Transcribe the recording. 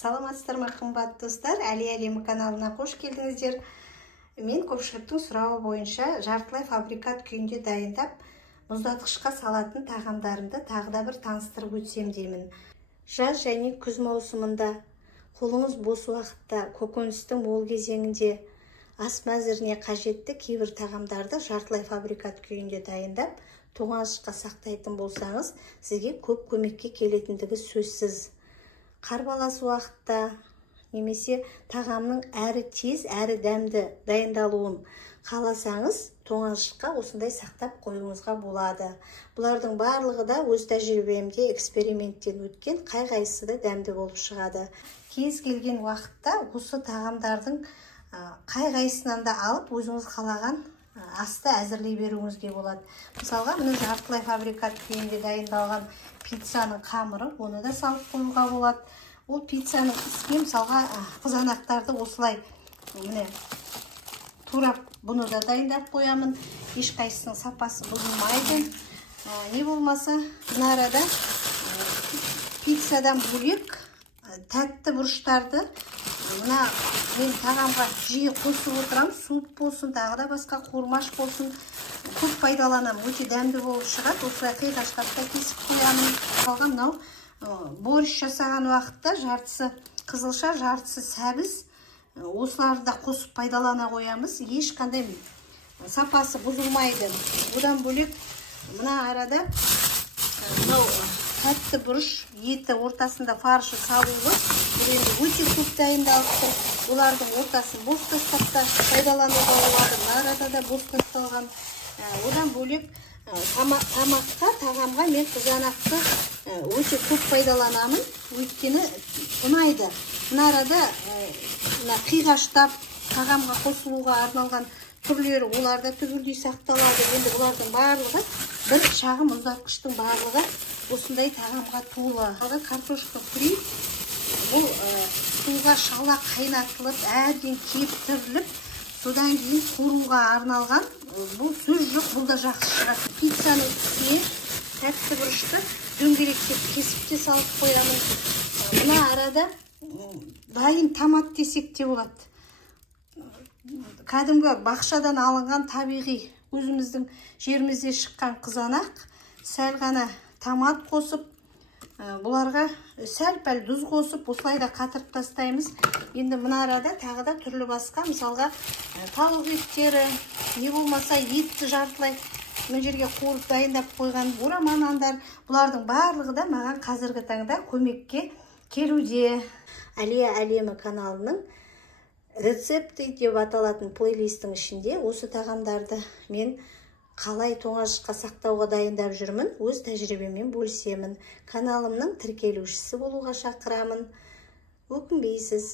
Саламатсыздар ма, қымбатты достар? Әли әлемі каналына қош келдіңіздер. Мен көпшіліктің сұрауы бойынша жартылай фабрикат күйінде дайындап, мұздатқышқа салатын тағамдарымды тағы да бір таныстырып өтсем деймін. Жаз және күз маусымында, қолыңыз бос уақытта, көкөністің мол кезеңінде ас мәзіріне қажетті кейбір тағамдарды жартылай фабрикат күйінде дайындап, тоңазышқа сақтайтын болсаңыз, сізге көп көмекке келетіндігі сөзсіз. Қарбалас уақытта немесе тағамның әрі тез, әрі дәмді дайындалуын қаласаңыз, тоңазышқа осындай сақтап қоюыңызға болады. Бұлардың барлығы да өз тәжірибемде эксперименттен өткен, қай-қайсысы да дәмді болып шығады. Кез келген уақытта осы тағамдардың қай-қайсынан да алып, өзіңіз қалаған асты әзірлей беруіңізге болады. Мысалға, міне жартылай фабрикат күйінде дайындалған пиццаның қамыры, оны да салып қоюға болады. Ол пиццаның үстіне мысалға қызанақтарды осылай міне турап бұны да дайындап қоямын. Ешқайсының сапасы бұзылмайды. Не болмаса, мына арада пиццадан бөлек тәтті бұрыштарды мына мен тағамға жиі қосып отырамын. Суп болсын, тағы да басқа қуырмаш болсын, көп пайдаланамын. Өте дәмді болып шығады. Осылай қиғаштап та кесіп қоямын. Қалған мынау борщ жасаған уақытта жартысы қызылша, жартысы сәбіз. Осыларды да қосып пайдалана қоямыз. Ешқандай сапасы бұзылмайды. Одан бөлек мына арада мынау тәтті бұрыш, еті ортасында фаршы салулы. Енді өте көп дайындалып тұр. Олардың ортасын бос тастап та пайдалануға болады. Мына арада да бос тасталған. Одан бөлек тағамға мен қызанақты өте көп пайдаланамын. Өйткені ұнайды. Мына арада қиғаштап тағамға қосылуға арналған түрлері оларда түгелдей сақталады. Енді бұлардың барлығы бір шағын мұздатқыштың барлығы осындай тағамға толы. Картошка фри бұл суға шала қайнатылып, әбден кептіріліп, содан кейін қоруға арналған. Бұл сөз жоқ, бұл да жақсы шығады. Пиццаның үстіне тәтті бұрышты дөңгелектеп кесіп те салып қоямын. Мына арада дайын томат десек те болады. Кәдімгі бақшадан алынған табиғи өзіміздің жерімізде шыққан қызанақ, сәл ғана томат қосып, бұларға сәл-пәл тұз қосып, осылай да қатырып тастаймыз. Енді мына арада тағы да түрлі басқа, мысалға тауық еттері, не болмаса етті жартылай мына жерге қуырып дайындап қойған орама нандар, бұлардың барлығы да маған қазіргі таңда көмекке келуде. Әлия әлемі каналының рецепті деп аталатын плейлистің ішінде осы тағамдарды мен қалай тоңазышқа сақтауға дайындап жүрмін, өз тәжірибемен бөлісемін. Каналымның тіркелушісі болуға шақырамын. Өкінбейсіз.